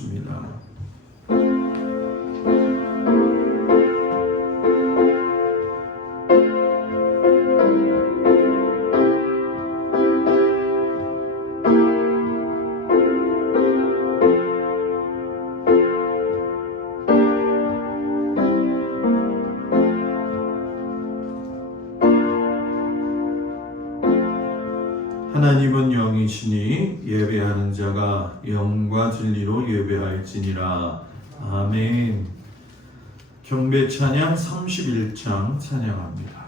나누겠습니다. 하나님은 영이시니 예배하는 자가 영과 진리로 예배할지니라. 아멘. 경배 찬양 31장 찬양합니다.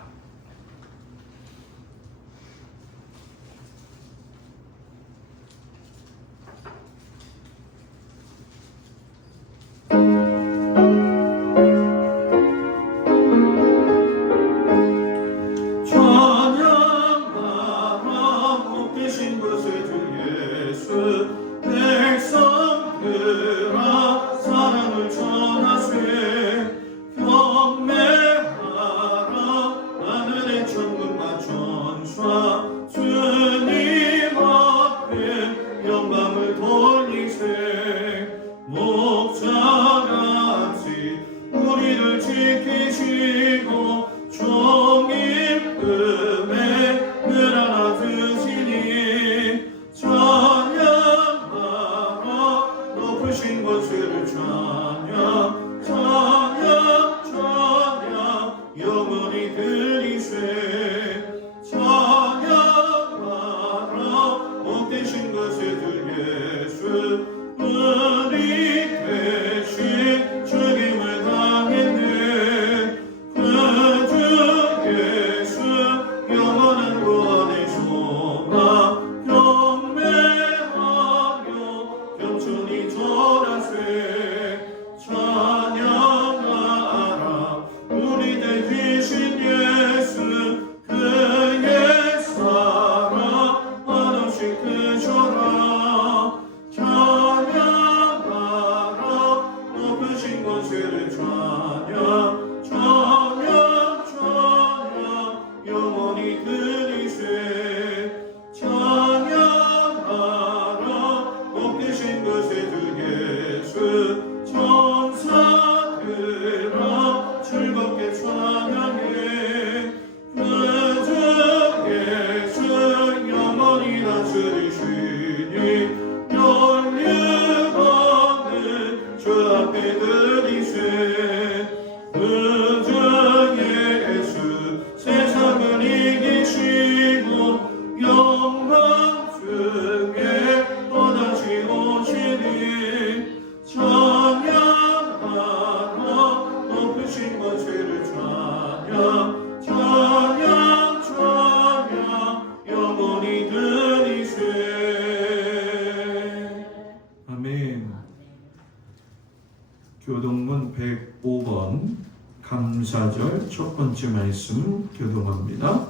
교동문 105번 감사절 첫 번째 말씀 교동합니다.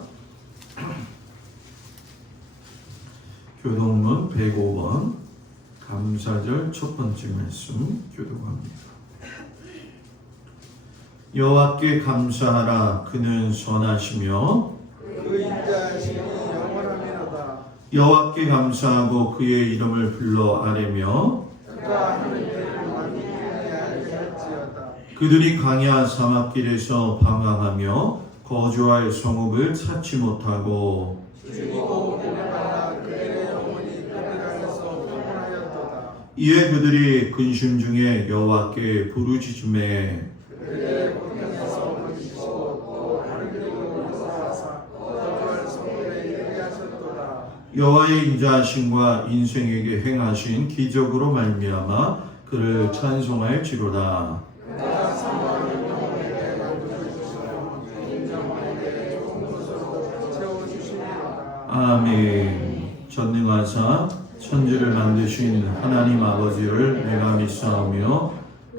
교동문 105번 감사절 첫 번째 말씀 교동합니다. 여호와께 감사하라. 그는 선하시며 그 인자하심이 영원하미로다. 여호와께 감사하고 그의 이름을 불러 아뢰며 그가 하는 일을 만민이 알게 할지어다. 그들이 광야 사막길에서 방황하며 거주할 성읍을 찾지 못하고 죽이고 보내다가 그들의 영혼이 그들에게서 평온하였도다. 이에 그들이 근심 중에 여호와께 부르짖음에 그들의 고통에서 물리시고 또 다른 길로 인도하사 거주할 성읍에 이르게 하셨도다. 여호와의 인자하심과 인생에게 행하신 기적으로 말미암아 그를 찬송할지로다. 그가 사모하는 영혼에게 만족을 주시고 인정원에게 좋은 것으로 채워주시리로다. 아멘. 전능하사 천지를 만드신 하나님 아버지를 내가 믿사오며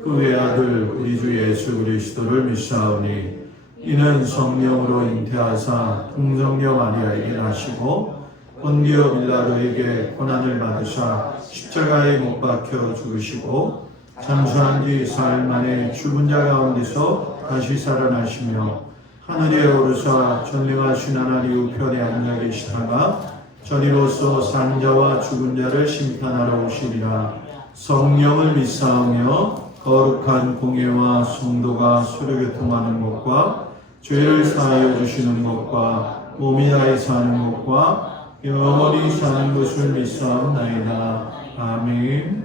그 외아들 우리 주 예수 그리스도를 믿사오니 이는 성령으로 잉태하사 동정녀 마리아에게 나시고 본디오 빌라도에게 고난을 받으사 십자가에 못 박혀 죽으시고 잠수한 뒤 사흘 만에 죽은 자 가운데서 다시 살아나시며 하늘에 오르사 전능하신 하나님 우편에 앉아 계시다가 저리로서 산 자와 죽은 자를 심판하러 오시리라. 성령을 믿사오며 거룩한 공예와 성도가 서로 교통하는 것과 죄를 사하여 주시는 것과 몸이 다해 사는 것과 영원히 사는 것을 믿사옵나이다. 아멘.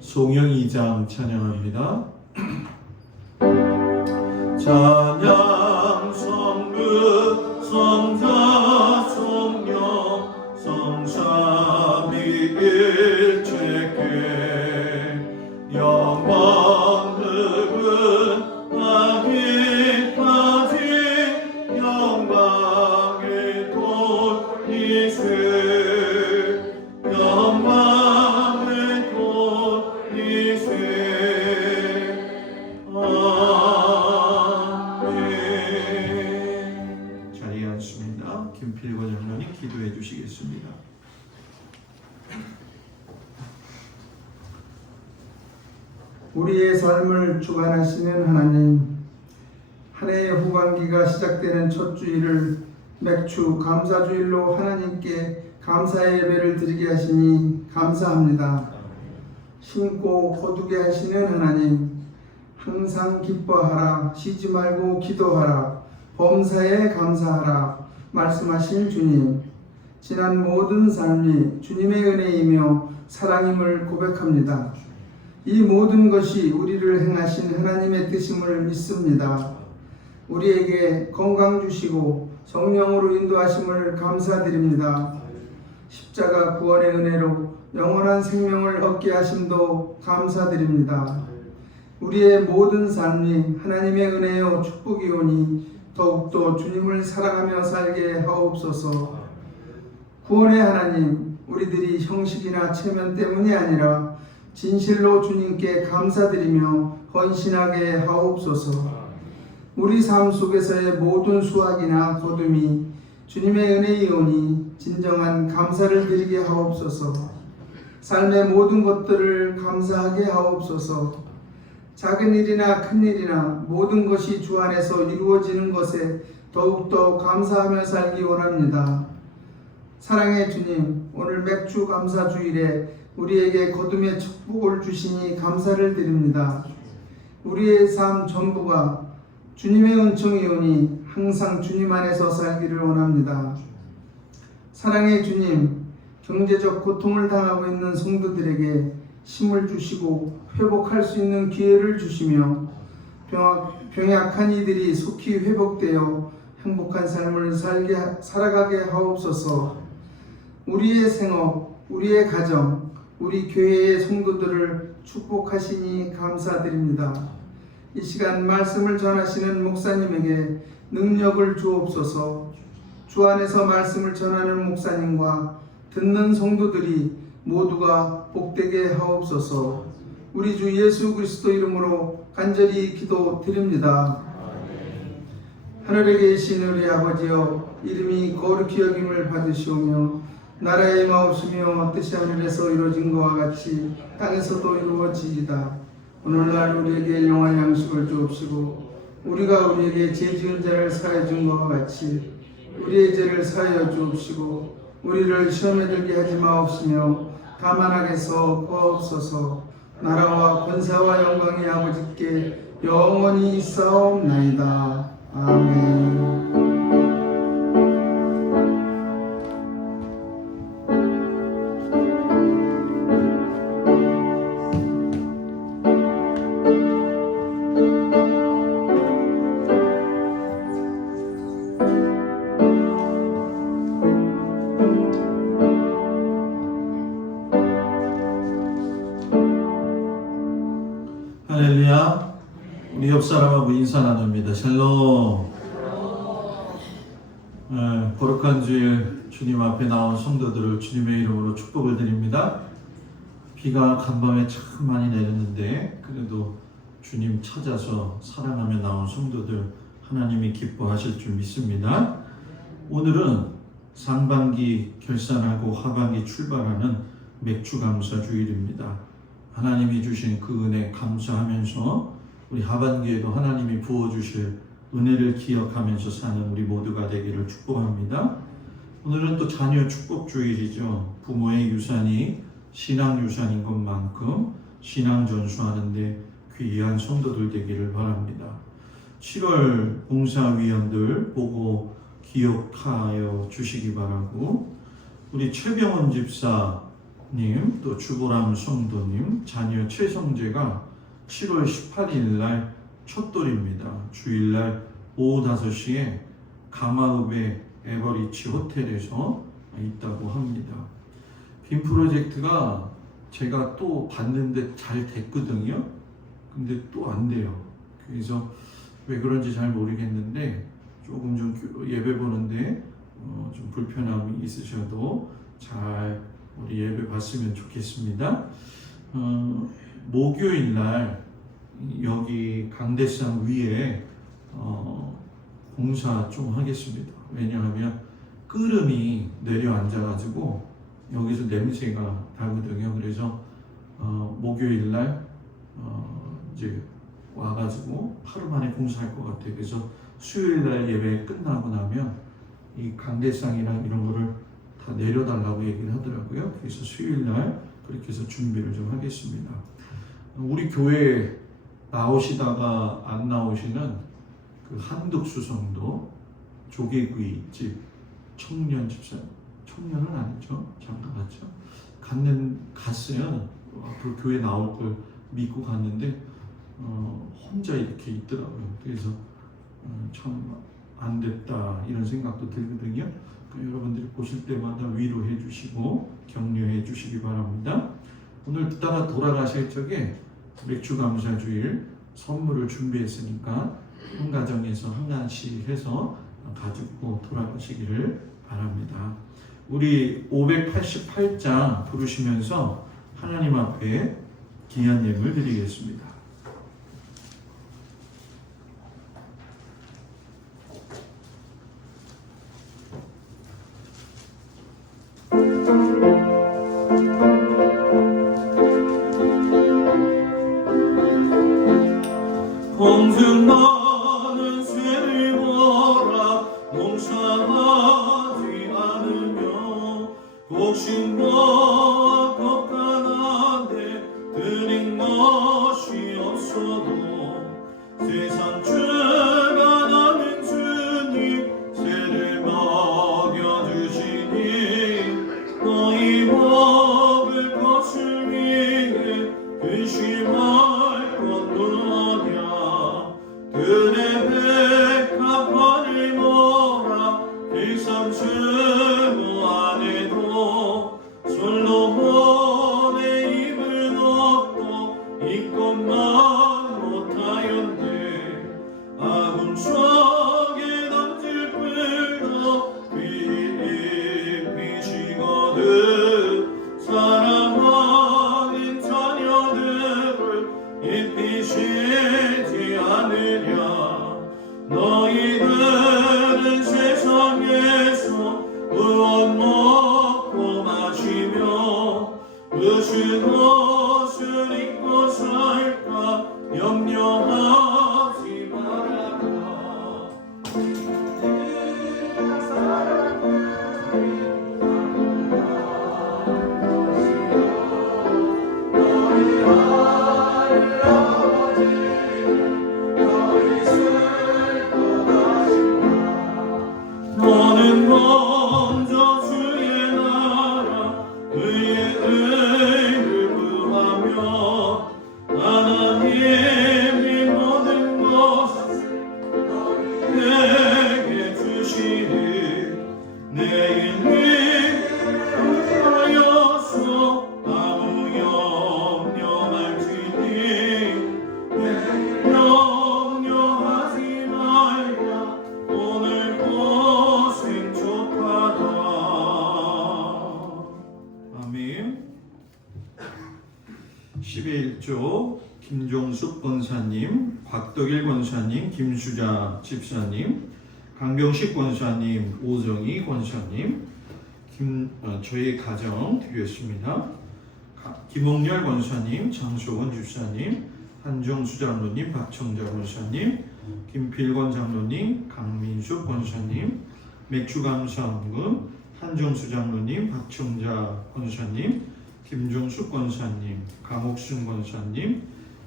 송영 2장 찬양합니다. 찬양 성부 성자 성령 성삼위일체께 영광은 아기까지 영광의 돌리세 영광의 돌리세 아멘. 자리에 앉습니다. 김필권 장로님 기도해 주시겠습니다. 우리의 삶을 주관하시는 하나님, 한 해의 후반기가 시작되는 첫 주일을 맥주 감사주일로 하나님께 감사의 예배를 드리게 하시니 감사합니다. 심고 거두게 하시는 하나님, 항상 기뻐하라, 쉬지 말고 기도하라, 범사에 감사하라 말씀하신 주님, 지난 모든 삶이 주님의 은혜이며 사랑임을 고백합니다. 이 모든 것이 우리를 행하신 하나님의 뜻임을 믿습니다. 우리에게 건강 주시고 성령으로 인도하심을 감사드립니다. 십자가 구원의 은혜로 영원한 생명을 얻게 하심도 감사드립니다. 우리의 모든 삶이 하나님의 은혜요 축복이오니 더욱더 주님을 사랑하며 살게 하옵소서. 구원의 하나님, 우리들이 형식이나 체면 때문이 아니라 진실로 주님께 감사드리며 헌신하게 하옵소서. 우리 삶 속에서의 모든 수확이나 거둠이 주님의 은혜이오니 진정한 감사를 드리게 하옵소서. 삶의 모든 것들을 감사하게 하옵소서. 작은 일이나 큰 일이나 모든 것이 주 안에서 이루어지는 것에 더욱더 감사하며 살기 원합니다. 사랑의 주님, 오늘 맥주 감사주일에 우리에게 거둠의 축복을 주시니 감사를 드립니다. 우리의 삶 전부가 주님의 은총이오니 항상 주님 안에서 살기를 원합니다. 사랑의 주님, 경제적 고통을 당하고 있는 성도들에게 힘을 주시고 회복할 수 있는 기회를 주시며 병약한 이들이 속히 회복되어 행복한 삶을 살아가게 하옵소서. 우리의 생업, 우리의 가정, 우리 교회의 성도들을 축복하시니 감사드립니다. 이 시간 말씀을 전하시는 목사님에게 능력을 주옵소서. 주 안에서 말씀을 전하는 목사님과 듣는 성도들이 모두가 복되게 하옵소서. 우리 주 예수 그리스도 이름으로 간절히 기도드립니다. 하늘에 계신 우리 아버지여, 이름이 거룩히 여김을 받으시오며 나라의 임하옵시며 뜻이 하늘에서 이루어진 것과 같이 땅에서도 이루어지이다. 오늘날 우리에게 일용할 양식을 주옵시고 우리가 우리에게 죄 지은 자를 사하여 준 것과 같이 우리의 죄를 사하여 주옵시고 우리를 시험에 들게 하지 마옵시며 다만 악에서 구하옵소서. 나라와 권세와 영광이 아버지께 영원히 있사옵나이다. 아멘. 할렐루야. 우리 옆 사람하고 인사 나눕니다. 샬롬. 거룩한 주일 주님 앞에 나온 성도들을 주님의 이름으로 축복을 드립니다. 비가 간밤에 참 많이 내렸는데 그래도 주님 찾아서 사랑하며 나온 성도들 하나님이 기뻐하실 줄 믿습니다. 오늘은 상반기 결산하고 하반기 출발하는 맥주 감사 주일입니다. 하나님이 주신 그 은혜 감사하면서 우리 하반기에도 하나님이 부어주실 은혜를 기억하면서 사는 우리 모두가 되기를 축복합니다. 오늘은 또 자녀 축복 주일이죠. 부모의 유산이 신앙유산인 것만큼 신앙 전수하는데 귀한 성도들 되기를 바랍니다. 7월 봉사위원들 보고 기억하여 주시기 바라고, 우리 최병원 집사님 또 주보람 성도님 자녀 최성재가 7월 18일 날 첫돌입니다. 주일날 오후 5시에 가마읍의 에버리치 호텔에서 있다고 합니다. 빔 프로젝트가 제가 또 봤는데 잘 됐거든요. 근데 또 안 돼요. 그래서 왜 그런지 잘 모르겠는데 조금 좀 예배 보는데 좀 불편함이 있으셔도 잘 우리 예배 봤으면 좋겠습니다. 목요일 날 여기 강대상 위에 공사 좀 하겠습니다. 왜냐하면 끓음이 내려앉아가지고 여기서 냄새가 나거든요. 그래서 목요일 날 이제 와가지고 하루 만에 공사할 것 같아요. 그래서 수요일 날 예배 끝나고 나면 이 강대상이랑 이런 거를 다 내려달라고 얘기를 하더라고요. 그래서 수요일 날 그렇게 해서 준비를 좀 하겠습니다. 우리 교회 나오시다가 안 나오시는 그 한덕수 성도 조개구이집 청년 집사, 청년은 아니죠, 잠깐 갔죠. 갔어요. 앞으로 교회 나올 걸 믿고 갔는데 혼자 이렇게 있더라고요. 그래서 참 안 됐다 이런 생각도 들거든요. 그러니까 여러분들이 보실 때마다 위로해 주시고 격려해 주시기 바랍니다. 오늘 따라 돌아가실 적에 맥주 감사 주일 선물을 준비했으니까 한 가정에서 한 간씩 해서 가지고 돌아가시기를 바랍니다. 우리 588장 부르시면서 하나님 앞에 귀한 예물 드리겠습니다. 공중 나는 새를 보라 농사하지 않으며 곡식과 겉가난데 드린 것이 없어도 세상 죄가 나는 주님 새를 먹여주시니 너희 먹을 것을 위해 근심할 것도 그네 백합화를 모아 일삼천무 안에도 솔로몬의 입은 옷도 이것만 못하였네. 아군 속에 던질 뿔도 입히시거든 사랑하는 자녀들을 입히시지 않으랴. 너희들은 세상에서 무엇 먹고 마시며 무슨 옷을 입고 살까 염려하지 말아라. 너는 먼저 주의 나라 의의 의를 구하며 하나님이 모든 것을 내게 주시리. 내일 위하여서 아무 염려할지니 염려하지 말라. 오늘 고생 족하다. 아멘. 11조 김종숙 권사님, 곽덕일 권사님, 김수자 집사님, 강병식 권사님, 오정희 권사님, 저희 가정 드렸습니다. 김홍렬 권사님, 장소원 집사님, 한정수 장로님, 박청자 권사님, 김필권 장로님, 강민숙 권사님, 맥주감사원금, 한정수 장로님, 박청자 권사님, 김종숙 권사님, 강옥순 권사님,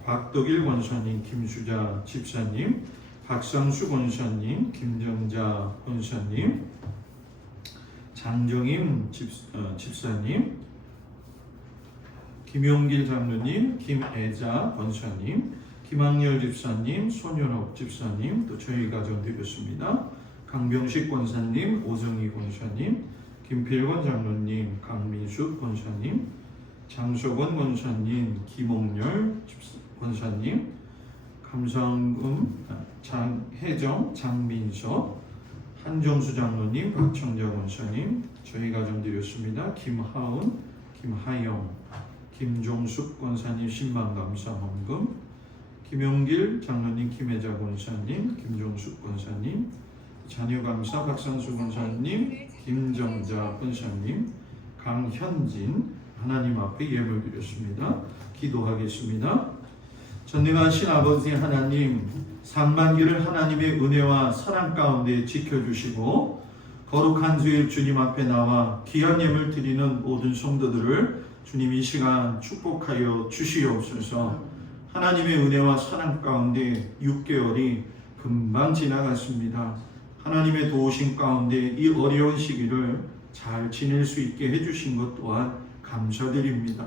곽덕일 권사님, 김수자 집사님, 박상수 권사님, 김정자 권사님, 장정임 집사님, 김용길 장로님, 김애자 권사님, 김학렬 집사님, 손현옥 집사님, 또 저희 가정 드렸습니다. 강병식 권사님, 오정희 권사님, 김필권 장로님, 강민숙 권사님, 장석원 권사님, 김옥렬 권사님, 감성금, 장혜정, 장민석, 한정수 장로님, 박청자 권사님, 저희 가정 드렸습니다. 김하은, 김하영, 김종숙 권사님 10만 감사 헌금, 김용길 장로님, 김혜자 권사님, 김종숙 권사님, 자녀 감사 박상수 권사님, 김정자 권사님, 강현진 하나님 앞에 예물 드렸습니다. 기도하겠습니다. 전능하신 아버지 하나님, 상반기를 하나님의 은혜와 사랑 가운데 지켜주시고 거룩한 주일 주님 앞에 나와 귀한 예물 드리는 모든 성도들을 주님 이 시간 축복하여 주시옵소서. 하나님의 은혜와 사랑 가운데 6개월이 금방 지나갔습니다. 하나님의 도우심 가운데 이 어려운 시기를 잘 지낼 수 있게 해주신 것 또한 감사드립니다.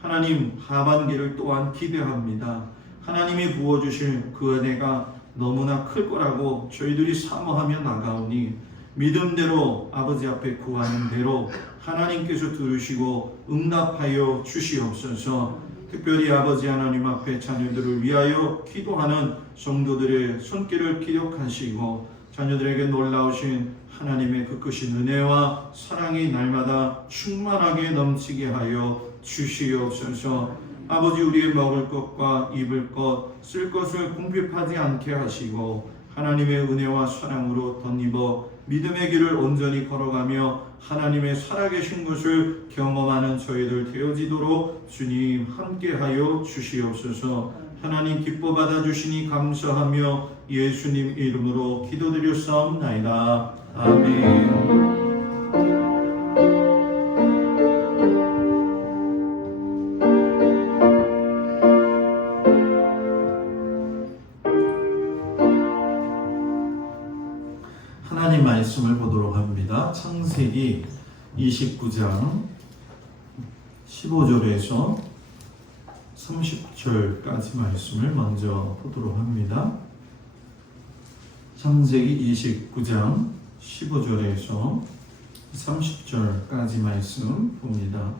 하나님, 하반기를 또한 기대합니다. 하나님이 부어주실 그 은혜가 너무나 클 거라고 저희들이 사모하며 나가오니 믿음대로 아버지 앞에 구하는 대로 하나님께서 들으시고 응답하여 주시옵소서. 특별히 아버지 하나님 앞에 자녀들을 위하여 기도하는 성도들의 손길을 기억하시고 자녀들에게 놀라우신 하나님의 그 크신 은혜와 사랑이 날마다 충만하게 넘치게 하여 주시옵소서. 아버지, 우리의 먹을 것과 입을 것, 쓸 것을 궁핍하지 않게 하시고 하나님의 은혜와 사랑으로 덧입어 믿음의 길을 온전히 걸어가며 하나님의 살아계신 것을 경험하는 저희들 되어지도록 주님 함께하여 주시옵소서. 하나님 기뻐 받아주시니 감사하며 예수님 이름으로 기도드렸사옵나이다. 아멘. 하나님 말씀을 보도록 합니다. 창세기 29장 15절에서 30절까지 말씀을 먼저 보도록 합니다. 창세기 29장 15절에서 30절까지 말씀 봅니다.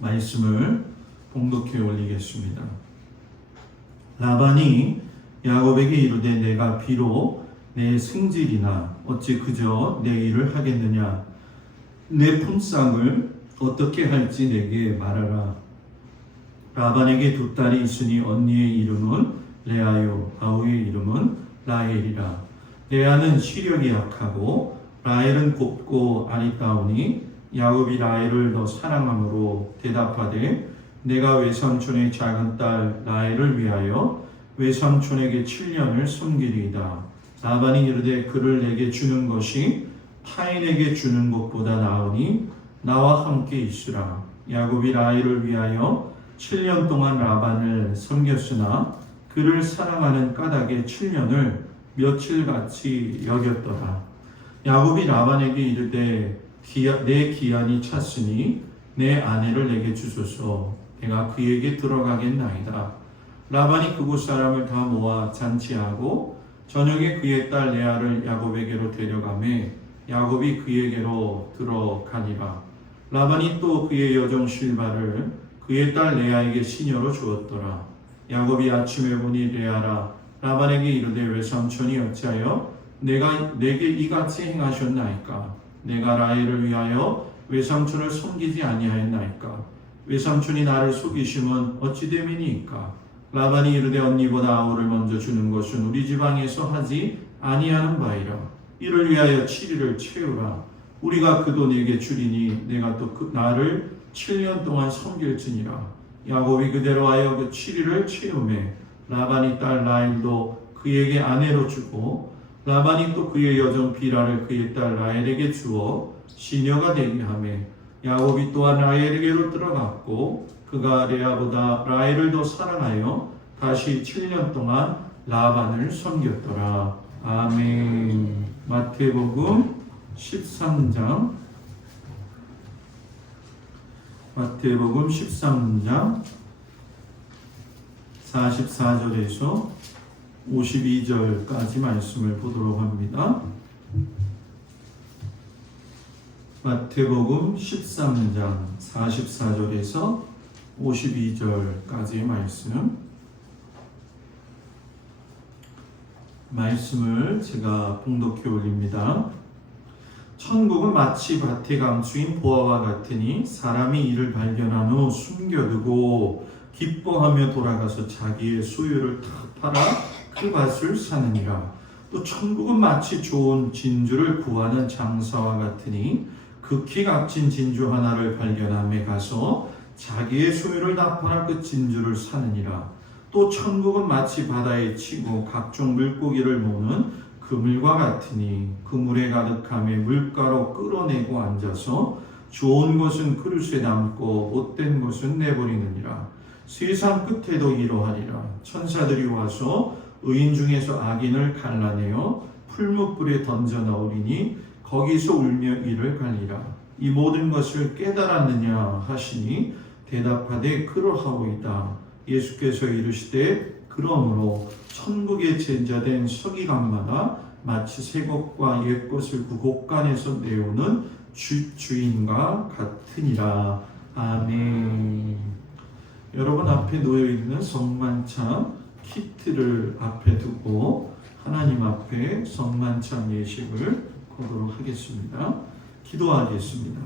말씀을 봉독해 올리겠습니다. 라반이 야곱에게 이르되 내가 비록 내 승질이나 어찌 그저 내 일을 하겠느냐. 내 품삯을 어떻게 할지 내게 말하라. 라반에게 두 딸이 있으니 언니의 이름은 레아요 아우의 이름은 라헬이라. 레아는 시력이 약하고 라헬은 곱고 아리따우니 야곱이 라헬을 더 사랑함으로 대답하되 내가 외삼촌의 작은 딸 라헬을 위하여 외삼촌에게 7년을 섬기리이다. 라반이 이르되 그를 내게 주는 것이 타인에게 주는 것보다 나으니 나와 함께 있으라. 야곱이 라헬을 위하여 7년 동안 라반을 섬겼으나 그를 사랑하는 까닭에 7년을 며칠같이 여겼더라. 야곱이 라반에게 이르되 내 기한이 찼으니 내 아내를 내게 주소서. 내가 그에게 들어가겠나이다. 라반이 그곳 사람을 다 모아 잔치하고 저녁에 그의 딸 레아를 야곱에게로 데려가매 야곱이 그에게로 들어가니라. 라반이 또 그의 여종 실바를 그의 딸 레아에게 시녀로 주었더라. 야곱이 아침에 보니 레아라. 라반에게 이르되 외삼촌이 어찌하여 내게 이같이 행하셨나이까. 내가 라헬을 위하여 외삼촌을 섬기지 아니하였나이까. 외삼촌이 나를 속이심은 어찌 됨이니까. 라반이 이르되 언니보다 아우를 먼저 주는 것은 우리 지방에서 하지 아니하는 바이라. 이를 위하여 7일을 채우라. 우리가 그 돈에게 주리니 내가 또 나를 7년 동안 섬길지니라. 야곱이 그대로 하여 그 7일을 채우매 라반이 딸 라헬도 그에게 아내로 주고 라반이 또 그의 여종 비라를 그의 딸 라헬에게 주어 시녀가 되게 하며 야곱이 또한 라헬에게로 들어갔고 그가 레아보다 라헬을 더 사랑하여 다시 7년 동안 라반을 섬겼더라. 아멘. 마태복음 13장 마태복음 13장 44절에서 52절까지 말씀을 보도록 합니다. 마태복음 13장 44절에서 52절까지의 말씀을 제가 봉독해 올립니다. 천국은 마치 밭에 감추인 보화와 같으니 사람이 이를 발견한 후 숨겨두고 기뻐하며 돌아가서 자기의 소유를 다 팔아 그 밭을 사느니라. 또 천국은 마치 좋은 진주를 구하는 장사와 같으니 극히 값진 진주 하나를 발견함에 가서 자기의 소유를 다 팔아 그 진주를 사느니라. 또 천국은 마치 바다에 치고 각종 물고기를 모는 그물과 같으니 그물에 가득함에 물가로 끌어내고 앉아서 좋은 것은 그릇에 담고 못된 것은 내버리느니라. 세상 끝에도 이러하리라. 천사들이 와서 의인 중에서 악인을 갈라내어 풀무불에 던져 넣으리니 거기서 울며 이를 갈리라. 이 모든 것을 깨달았느냐 하시니 대답하되 그러하오이다. 예수께서 이르시되 그러므로 천국의 제자된 서기관마다 마치 새 것과 옛 것을 그 곳간에서 내오는 주인과 같으니라. 아멘. 여러분 앞에 놓여 있는 성만찬 키트를 앞에 두고 하나님 앞에 성만찬 예식을 거도록 하겠습니다. 기도하겠습니다.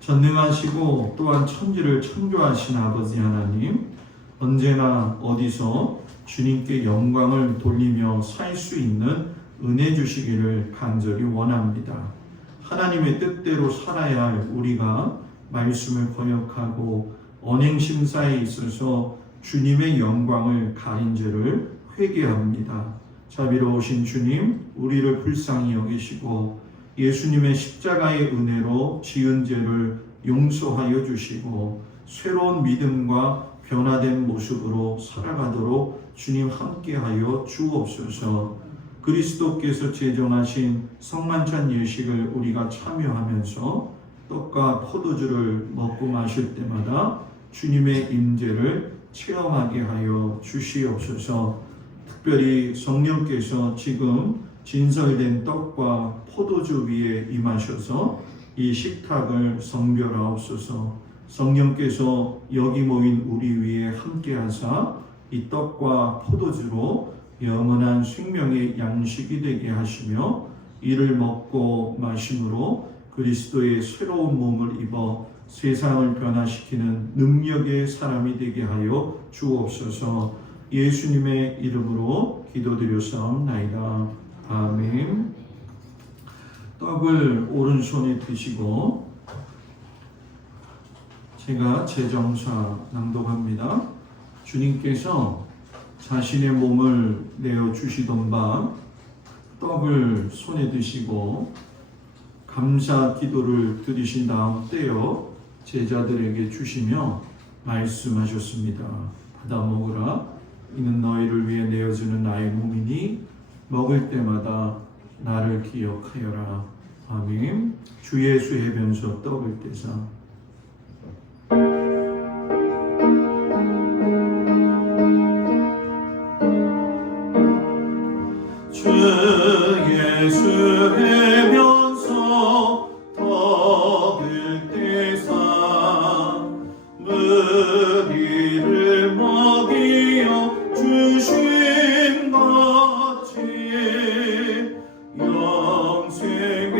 전능하시고 또한 천지를 창조하신 아버지 하나님, 언제나 어디서 주님께 영광을 돌리며 살 수 있는 은혜 주시기를 간절히 원합니다. 하나님의 뜻대로 살아야 할 우리가 말씀을 거역하고 언행심사에 있어서 주님의 영광을 가린 죄를 회개합니다. 자비로우신 주님, 우리를 불쌍히 여기시고 예수님의 십자가의 은혜로 지은 죄를 용서하여 주시고 새로운 믿음과 변화된 모습으로 살아가도록 주님 함께하여 주옵소서. 그리스도께서 제정하신 성만찬 예식을 우리가 참여하면서 떡과 포도주를 먹고 마실 때마다 주님의 임재를 체험하게 하여 주시옵소서. 특별히 성령께서 지금 진설된 떡과 포도주 위에 임하셔서 이 식탁을 성별하옵소서. 성령께서 여기 모인 우리 위에 함께하사 이 떡과 포도주로 영원한 생명의 양식이 되게 하시며 이를 먹고 마심으로 그리스도의 새로운 몸을 입어 세상을 변화시키는 능력의 사람이 되게 하여 주옵소서. 예수님의 이름으로 기도드렸사옵나이다. 아멘. 떡을 오른손에 드시고 제가 제정사 낭독합니다. 주님께서 자신의 몸을 내어 주시던 바 떡을 손에 드시고 감사 기도를 드리신 다음 떼어 제자들에게 주시며 말씀하셨습니다. 받아 먹으라. 이는 너희를 위해 내어주는 나의 몸이니 먹을 때마다 나를 기억하여라. 아멘. 주 예수 해변소 떡을 떼사 주 예수 해변소 떡을 떼사 무리를 먹이어 주신 같이 영생의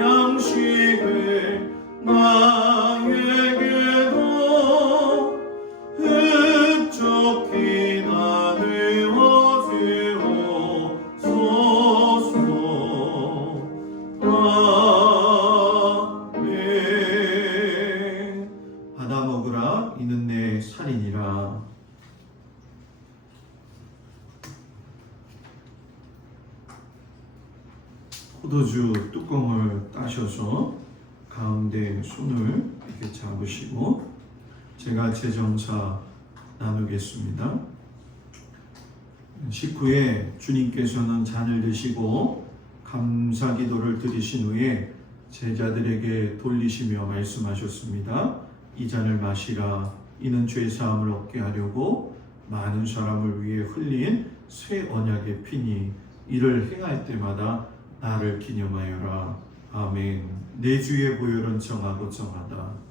양식을 나에게도 흡족히 나누어 주옵소서. 포도주 뚜껑을 따셔서 가운데 손을 이렇게 잡으시고 제가 제정사 나누겠습니다. 식후에 주님께서는 잔을 드시고 감사 기도를 드리신 후에 제자들에게 돌리시며 말씀하셨습니다. 이 잔을 마시라. 이는 죄 사함을 얻게 하려고 많은 사람을 위해 흘린 새 언약의 피니 이를 행할 때마다 나를 기념하여라. 아멘. 내 주의 보혈은 정하고 정하다.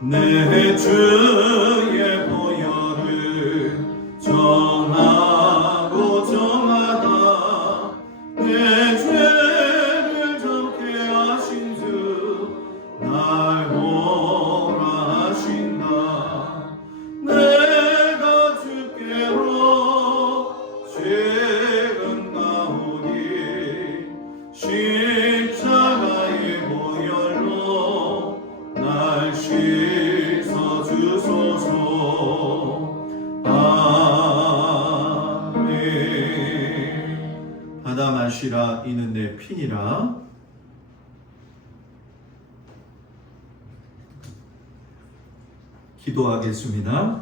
내 주의 보혈을 정하고 정하다. 내 죄를 정케 하신 주 날 보라 하신다. 내가 주께로 죄는 가오니 십자가의 보혈로 날 씻어 주소서. 아멘. 받아 마시라. 이는 내 피니라. 기도하겠습니다.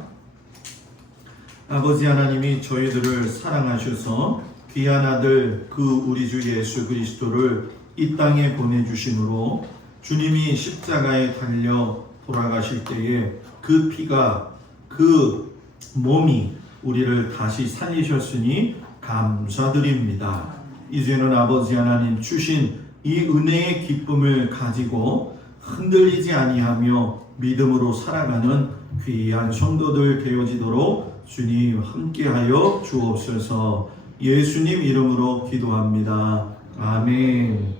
아버지 하나님이 저희들을 사랑하셔서 귀한 아들 그 우리 주 예수 그리스도를 이 땅에 보내주심으로 주님이 십자가에 달려 돌아가실 때에 그 피가 그 몸이 우리를 다시 살리셨으니 감사드립니다. 이제는 아버지 하나님 주신 이 은혜의 기쁨을 가지고 흔들리지 아니하며 믿음으로 살아가는 귀한 성도들 되어지도록 주님 함께하여 주옵소서. 예수님 이름으로 기도합니다. 아멘.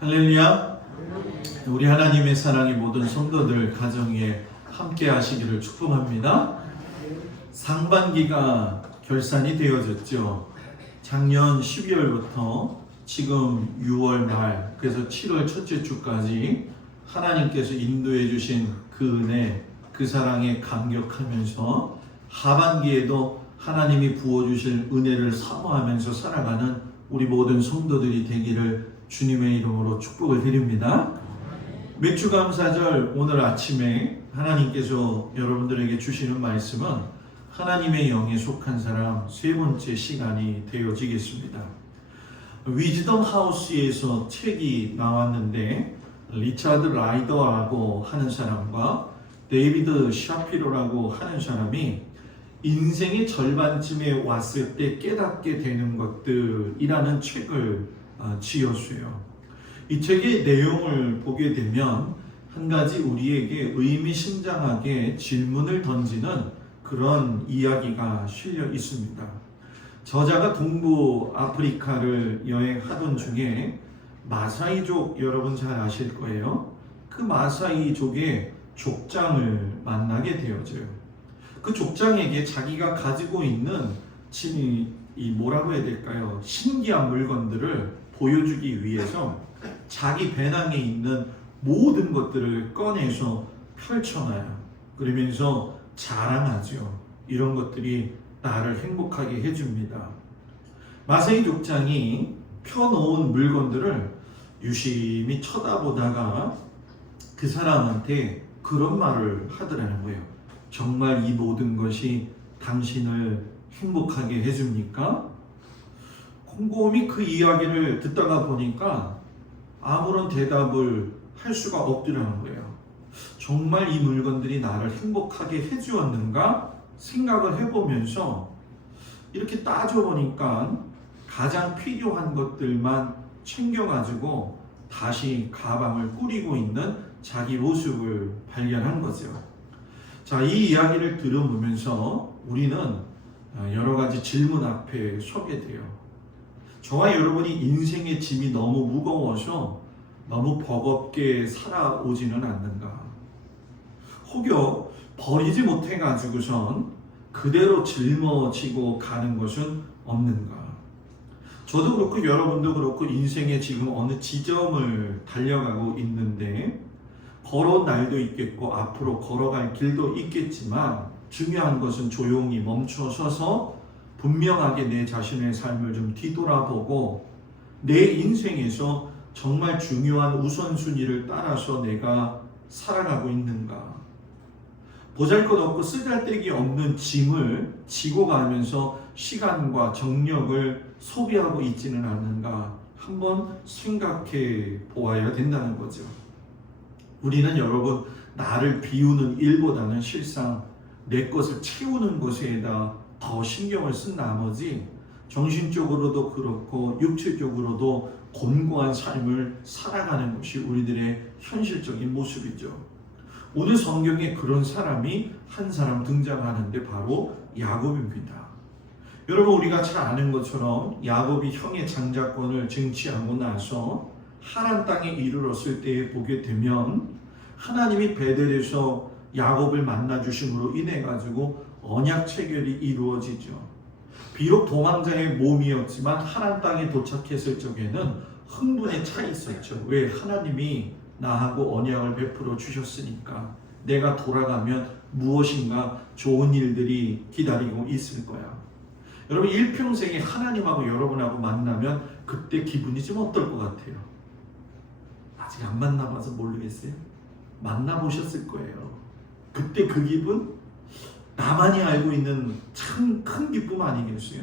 할렐루야. 우리 하나님의 사랑이 모든 성도들 가정에 함께 하시기를 축복합니다. 상반기가 결산이 되어졌죠. 작년 12월부터 지금 6월 말, 그래서 7월 첫째 주까지 하나님께서 인도해 주신 그 은혜, 그 사랑에 감격하면서 하반기에도 하나님이 부어주실 은혜를 사모하면서 살아가는 우리 모든 성도들이 되기를 주님의 이름으로 축복을 드립니다. 맥주감사절 오늘 아침에 하나님께서 여러분들에게 주시는 말씀은 하나님의 영에 속한 사람 세 번째 시간이 되어지겠습니다. 위즈덤 하우스에서 책이 나왔는데 리차드 라이더라고 하는 사람과 데이비드 샤피로라고 하는 사람이 인생의 절반쯤에 왔을 때 깨닫게 되는 것들이라는 책을 지었어요. 이 책의 내용을 보게 되면 한 가지 우리에게 의미심장하게 질문을 던지는 그런 이야기가 실려 있습니다. 저자가 동부 아프리카를 여행하던 중에 마사이족 여러분 잘 아실 거예요. 그 마사이족의 족장을 만나게 되어져요. 그 족장에게 자기가 가지고 있는 이 뭐라고 해야 될까요? 신기한 물건들을 보여주기 위해서 자기 배낭에 있는 모든 것들을 꺼내서 펼쳐놔요. 그러면서 자랑하죠. 이런 것들이 나를 행복하게 해줍니다. 마사이 족장이 펴놓은 물건들을 유심히 쳐다보다가 그 사람한테 그런 말을 하더라는 거예요. 정말 이 모든 것이 당신을 행복하게 해줍니까? 곰곰이 그 이야기를 듣다가 보니까 아무런 대답을 할 수가 없더라는 거예요. 정말 이 물건들이 나를 행복하게 해주었는가 생각을 해보면서 이렇게 따져보니까 가장 필요한 것들만 챙겨가지고 다시 가방을 꾸리고 있는 자기 모습을 발견한 거죠. 자, 이 이야기를 들어보면서 우리는 여러 가지 질문 앞에 서게 돼요. 저와 여러분이 인생의 짐이 너무 무거워서 너무 버겁게 살아오지는 않는가? 혹여 버리지 못해가지고선 그대로 짊어지고 가는 것은 없는가? 저도 그렇고 여러분도 그렇고 인생의 지금 어느 지점을 달려가고 있는데 걸어온 날도 있겠고 앞으로 걸어갈 길도 있겠지만 중요한 것은 조용히 멈춰서서 분명하게 내 자신의 삶을 좀 뒤돌아보고 내 인생에서 정말 중요한 우선순위를 따라서 내가 살아가고 있는가. 보잘것없고 쓰잘데기 없는 짐을 지고 가면서 시간과 정력을 소비하고 있지는 않는가 한번 생각해 보아야 된다는 거죠. 우리는 여러분 나를 비우는 일보다는 실상 내 것을 채우는 것에다 더 신경을 쓴 나머지 정신적으로도 그렇고 육체적으로도 곤고한 삶을 살아가는 것이 우리들의 현실적인 모습이죠. 오늘 성경에 그런 사람이 한 사람 등장하는데 바로 야곱입니다. 여러분 우리가 잘 아는 것처럼 야곱이 형의 장자권을 쟁취하고 나서 하란 땅에 이르렀을 때에 보게 되면 하나님이 베델에서 야곱을 만나 주심으로 인해 가지고 언약 체결이 이루어지죠. 비록 도망자의 몸이었지만 하란 땅에 도착했을 적에는 흥분에 차 있었죠. 왜? 하나님이 나하고 언약을 베풀어 주셨으니까 내가 돌아가면 무엇인가 좋은 일들이 기다리고 있을 거야. 여러분 일평생에 하나님하고 여러분하고 만나면 그때 기분이 좀 어떨 것 같아요? 아직 안 만나봐서 모르겠어요. 만나보셨을 거예요. 그때 그 기분 나만이 알고 있는 참 큰 기쁨 아니겠어요?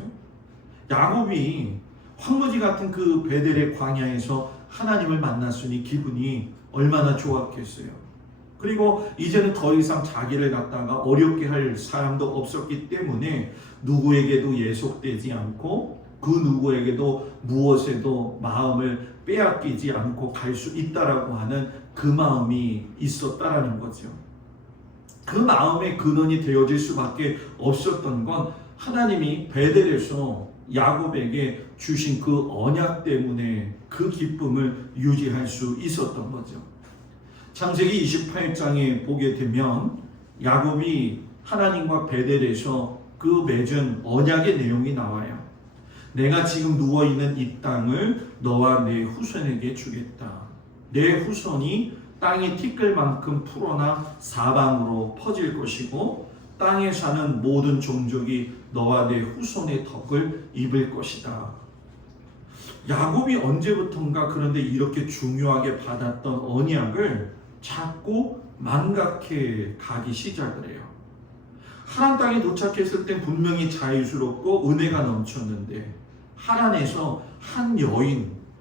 야곱이 황무지 같은 그 베델의 광야에서 하나님을 만났으니 기분이 얼마나 좋았겠어요. 그리고 이제는 더 이상 자기를 갖다가 어렵게 할 사람도 없었기 때문에 누구에게도 예속되지 않고 그 누구에게도 무엇에도 마음을 빼앗기지 않고 갈 수 있다라고 하는 그 마음이 있었다라는 거죠. 그 마음의 근원이 되어질 수밖에 없었던 건 하나님이 베델에서 야곱에게 주신 그 언약 때문에 그 기쁨을 유지할 수 있었던 거죠. 창세기 28장에 보게 되면 야곱이 하나님과 베델에서 그 맺은 언약의 내용이 나와요. 내가 지금 누워있는 이 땅을 너와 내 후손에게 주겠다. 내 후손이 땅이 티끌 만큼 풀어나 사방으로 퍼질 것이고 땅에 사는 모든 종족이 너와 내 후손의 덕을 입을 것이다. 야곱이 언제부턴가 그런데 이렇게 중요하게 받았던 언약을 자꾸 망각해 가기 시작을 해요. 하란 땅에 도착했을 때 분명히 자유스럽고 은혜가 넘쳤는데 하란에서 한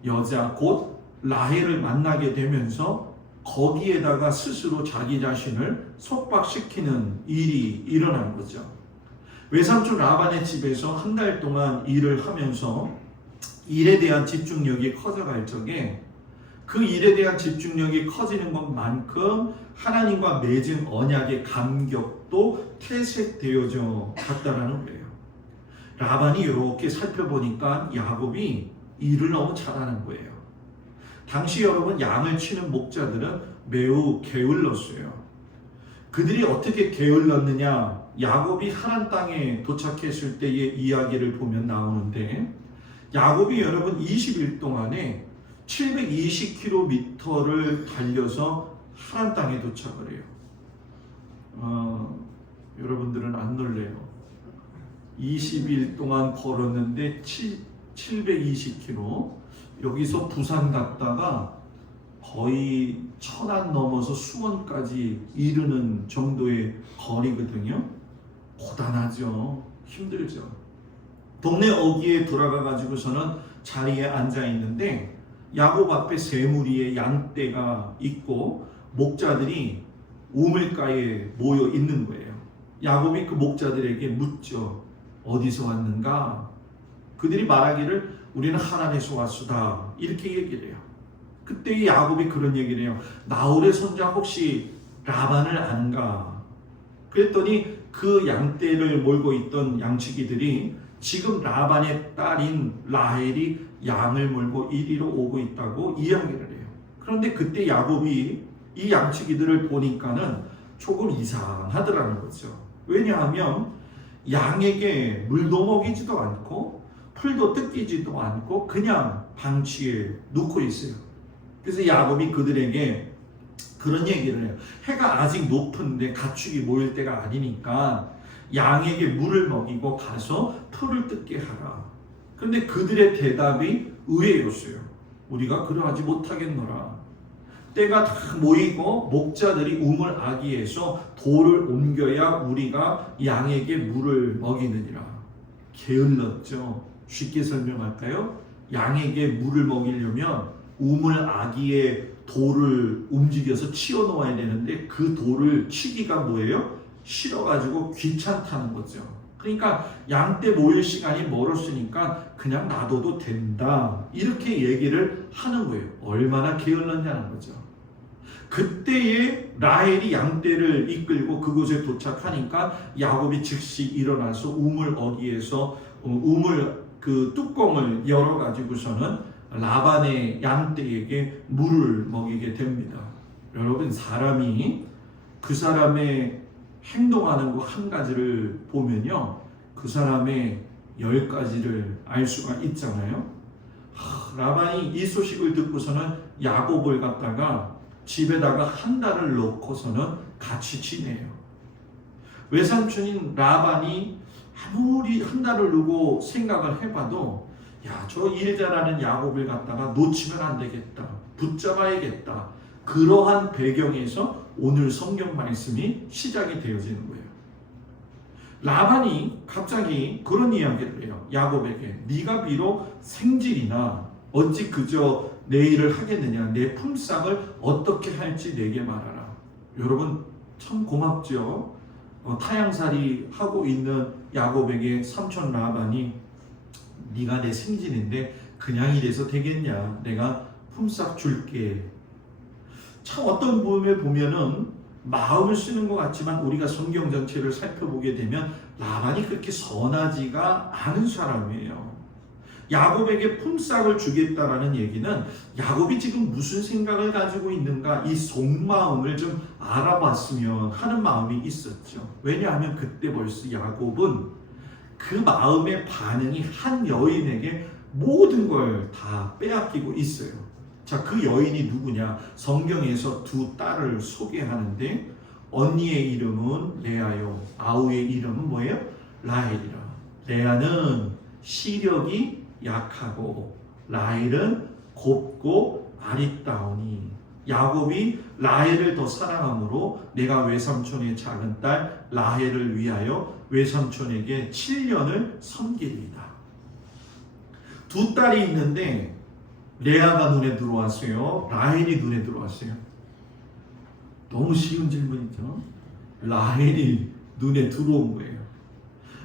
여자 곧 라헬을 만나게 되면서 거기에다가 스스로 자기 자신을 속박시키는 일이 일어난 거죠. 외삼촌 라반의 집에서 한 달 동안 일을 하면서 일에 대한 집중력이 커져갈 적에 그 일에 대한 집중력이 커지는 것만큼 하나님과 맺은 언약의 감격도 퇴색되어져 갔다라는 거예요. 라반이 이렇게 살펴보니까 야곱이 일을 너무 잘하는 거예요. 당시 여러분 양을 치는 목자들은 매우 게을렀어요. 그들이 어떻게 게을렀느냐? 야곱이 하란 땅에 도착했을 때의 이야기를 보면 나오는데 야곱이 여러분 20일 동안에 720km를 달려서 하란 땅에 도착을 해요. 여러분들은 안 놀래요. 20일 동안 걸었는데 720km 여기서 부산 갔다가 거의 천안 넘어서 수원까지 이르는 정도의 거리거든요. 고단하죠. 힘들죠. 동네 어귀에 돌아가 가지고서는 자리에 앉아 있는데 야곱 앞에 세 무리의 양떼가 있고 목자들이 우물가에 모여 있는 거예요. 야곱이 그 목자들에게 묻죠. 어디서 왔는가? 그들이 말하기를 우리는 하란에서 왔수다 이렇게 얘기를 해요. 그때 야곱이 그런 얘기를 해요. 나홀의 손자 혹시 라반을 아는가? 그랬더니 그 양떼를 몰고 있던 양치기들이 지금 라반의 딸인 라헬이 양을 몰고 이리로 오고 있다고 이야기를 해요. 그런데 그때 야곱이 이 양치기들을 보니까는 조금 이상하더라는 거죠. 왜냐하면 양에게 물도 먹이지도 않고 풀도 뜯기지도 않고 그냥 방치에 놓고 있어요. 그래서 야곱이 그들에게 그런 얘기를 해요. 해가 아직 높은데 가축이 모일 때가 아니니까 양에게 물을 먹이고 가서 풀을 뜯게 하라. 그런데 그들의 대답이 의외였어요. 우리가 그러하지 못하겠노라. 때가 다 모이고 목자들이 우물 아기에서 돌을 옮겨야 우리가 양에게 물을 먹이느니라. 게을렀죠. 쉽게 설명할까요? 양에게 물을 먹이려면 우물 아기에 돌을 움직여서 치워 놓아야 되는데 그 돌을 치기가 뭐예요? 싫어가지고 귀찮다는 거죠. 그러니까 양떼 모일 시간이 멀었으니까 그냥 놔둬도 된다. 이렇게 얘기를 하는 거예요. 얼마나 게을렀냐는 거죠. 그때에 라헬이 양떼를 이끌고 그곳에 도착하니까 야곱이 즉시 일어나서 우물 어귀에서 우물 그 뚜껑을 열어가지고서는 라반의 양떼에게 물을 먹이게 됩니다. 여러분, 사람이 그 사람의 행동하는 거 한 가지를 보면요, 그 사람의 10가지를 알 수가 있잖아요. 라반이 이 소식을 듣고서는 야곱을 갖다가 집에다가 한 달을 넣고서는 같이 지내요. 외삼촌인 라반이 아무리 한 달을 두고 생각을 해봐도 야, 저 일 잘하는 야곱을 갖다가 놓치면 안 되겠다, 붙잡아야겠다. 그러한 배경에서 오늘 성경 말씀이 시작이 되어지는 거예요. 라반이 갑자기 그런 이야기를 해요. 야곱에게 네가 비록 생질이나 어찌 그저 내 일을 하겠느냐, 내 품삯을 어떻게 할지 내게 말하라. 여러분 참 고맙죠. 타향살이 하고 있는 야곱에게 삼촌 라반이 네가 내 생질인데 그냥 이래서 되겠냐, 내가 품삯 줄게. 참 어떤 부분에 보면은 마음을 쓰는 것 같지만 우리가 성경 전체를 살펴보게 되면 라반이 그렇게 선하지가 않은 사람이에요. 야곱에게 품삯을 주겠다라는 얘기는 야곱이 지금 무슨 생각을 가지고 있는가, 이 속마음을 좀 알아봤으면 하는 마음이 있었죠. 왜냐하면 그때 벌써 야곱은 그 마음의 반응이 한 여인에게 모든 걸 다 빼앗기고 있어요. 자, 그 여인이 누구냐? 성경에서 두 딸을 소개하는데 언니의 이름은 레아요, 아우의 이름은 뭐예요? 라헬이라. 레아는 시력이 약하고 라헬은 곱고 아리따우니 야곱이 라헬을 더 사랑하므로 내가 외삼촌의 작은 딸 라헬을 위하여 외삼촌에게 7년을 섬기리이다. 두 딸이 있는데 레아가 눈에 들어왔어요? 라헬이 눈에 들어왔어요? 너무 쉬운 질문이죠. 라헬이 눈에 들어온 거예요.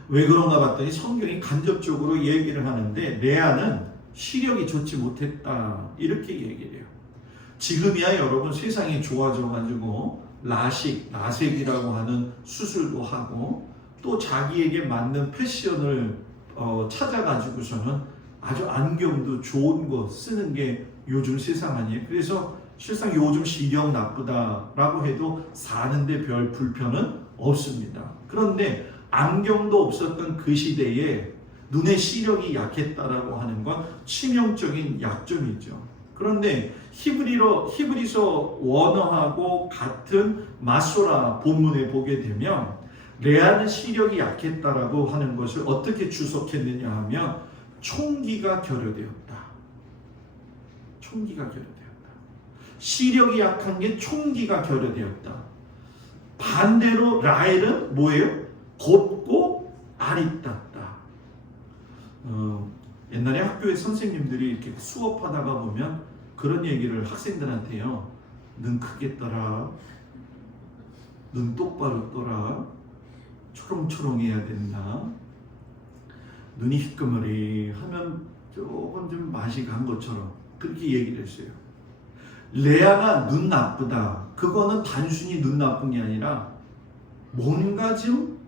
왜 그런가 봤더니 성경이 간접적으로 얘기를 하는데 레아는 시력이 좋지 못했다, 이렇게 얘기를 해요. 지금이야 여러분 세상이 좋아져 가지고 라섹이라고 하는 수술도 하고 또 자기에게 맞는 패션을 찾아가지고서는 아주 안경도 좋은 거 쓰는 게 요즘 세상 아니에요. 그래서 실상 요즘 시력 나쁘다라고 해도 사는데 별 불편은 없습니다. 그런데 안경도 없었던 그 시대에 눈의 시력이 약했다라고 하는 건 치명적인 약점이죠. 그런데 히브리서 원어하고 같은 마소라 본문에 보게 되면 레아는 시력이 약했다라고 하는 것을 어떻게 주석했느냐 하면 총기가 결여되었다. 총기가 결여되었다. 시력이 약한 게 총기가 결여되었다. 반대로 라헬은 뭐예요? 곱고 아리따다. 옛날에 학교에 선생님들이 이렇게 수업하다가 보면 그런 얘기를 학생들한테요. 눈 크게 떠라. 눈 똑바로 떠라. 초롱초롱해야 된다. 눈이 희끄머리 하면 조금 좀 맛이 간 것처럼 그렇게 얘기를 했어요. 레아가 눈 나쁘다. 그거는 단순히 눈 나쁜 게 아니라 뭔가 좀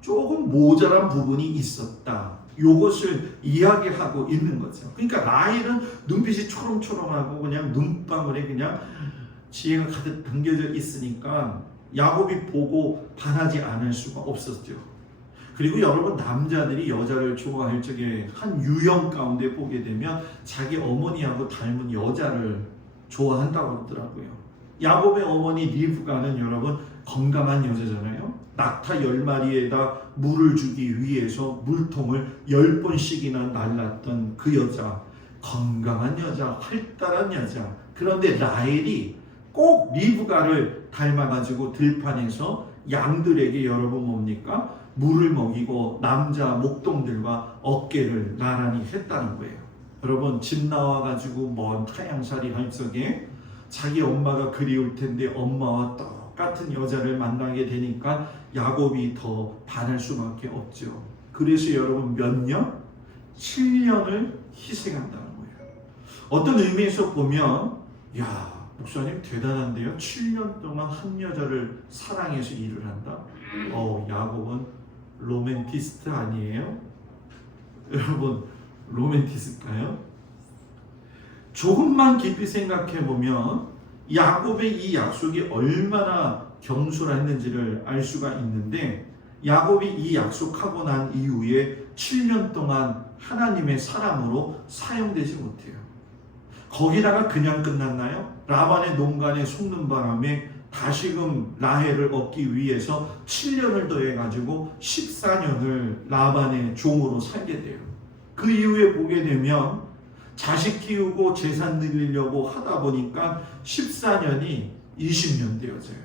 조금 모자란 부분이 있었다. 요것을 이야기하고 있는 거죠. 그러니까 라헬은 눈빛이 초롱초롱하고 그냥 눈방울에 그냥 지혜가 가득 담겨져 있으니까 야곱이 보고 반하지 않을 수가 없었죠. 그리고 여러분 남자들이 여자를 좋아할 적에 한 유형 가운데 보게 되면 자기 어머니하고 닮은 여자를 좋아한다고 하더라고요. 야곱의 어머니 리브가는 여러분 건강한 여자잖아요. 낙타 10마리에다 물을 주기 위해서 물통을 10번씩이나 날랐던 그 여자, 건강한 여자, 활달한 여자. 그런데 라헬이 꼭 리브가를 닮아가지고 들판에서 양들에게 여러분 뭡니까? 물을 먹이고 남자 목동들과 어깨를 나란히 했다는 거예요. 여러분 집 나와가지고 먼 타향살이 할 적에 자기 엄마가 그리울 텐데 엄마와 똑같은 여자를 만나게 되니까 야곱이 더 반할 수밖에 없죠. 그래서 여러분 몇 년? 7년을 희생한다는 거예요. 어떤 의미에서 보면 야 목사님 대단한데요. 7년 동안 한 여자를 사랑해서 일을 한다. 야곱은 로맨티스트 아니에요? 여러분 로맨티스트일까요? 조금만 깊이 생각해 보면 야곱의 이 약속이 얼마나 경솔했는지를 알 수가 있는데, 야곱이 이 약속하고 난 이후에 7년 동안 하나님의 사람으로 사용되지 못해요. 거기다가 그냥 끝났나요? 라반의 농간에 속는 바람에 다시금 라헬을 얻기 위해서 7년을 더해가지고 14년을 라반의 종으로 살게 돼요. 그 이후에 보게 되면 자식 키우고 재산 늘리려고 하다 보니까 14년이 20년 되어져요.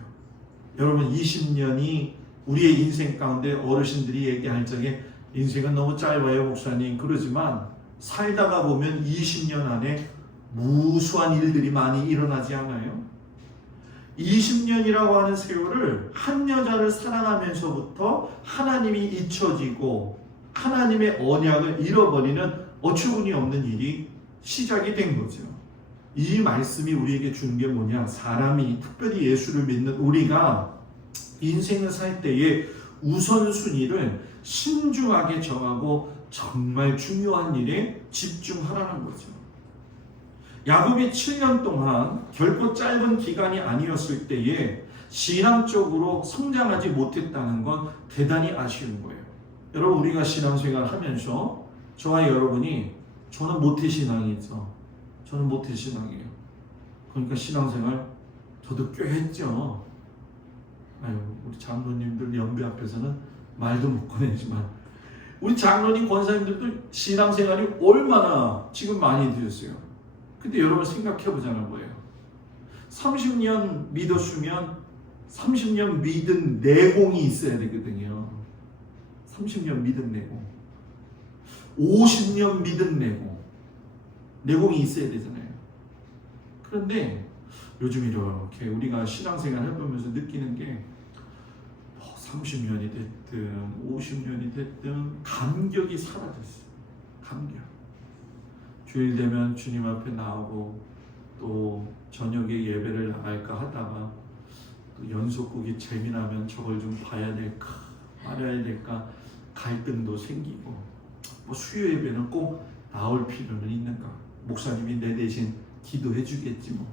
여러분 20년이 우리의 인생 가운데 어르신들이 얘기할 적에 인생은 너무 짧아요 목사님 그러지만 살다가 보면 20년 안에 무수한 일들이 많이 일어나지 않아요? 20년이라고 하는 세월을 한 여자를 사랑하면서부터 하나님이 잊혀지고 하나님의 언약을 잃어버리는 어처구니 없는 일이 시작이 된 거죠. 이 말씀이 우리에게 주는 게 뭐냐? 사람이 특별히 예수를 믿는 우리가 인생을 살 때에 우선순위를 신중하게 정하고 정말 중요한 일에 집중하라는 거죠. 야곱이 7년 동안 결코 짧은 기간이 아니었을 때에 신앙적으로 성장하지 못했다는 건 대단히 아쉬운 거예요. 여러분 우리가 신앙생활 하면서 저와 여러분이 저는 모태신앙이죠. 저는 모태신앙이에요. 그러니까 신앙생활 저도 꽤 했죠. 우리 장로님들 연배 앞에서는 말도 못 꺼내지만 우리 장로님 권사님들도 신앙생활이 얼마나 지금 많이 되었어요. 근데 여러분 생각해 보자는 거예요. 30년 믿었으면 30년 믿은 내공이 있어야 되거든요. 30년 믿은 내공, 50년 믿은 내공이 있어야 되잖아요. 그런데 요즘 이렇게 우리가 신앙생활 해보면서 느끼는 게 30년이 됐든 50년이 됐든 감격이 사라졌어요. 감격. 주일 되면 주님 앞에 나오고 또 저녁에 예배를 나갈까 하다가 또 연속곡이 재미나면 저걸 좀 봐야 될까 말아야 될까 갈등도 생기고 뭐 수요 예배는 꼭 나올 필요는 있는가? 목사님이 내 대신 기도해 주겠지 뭐.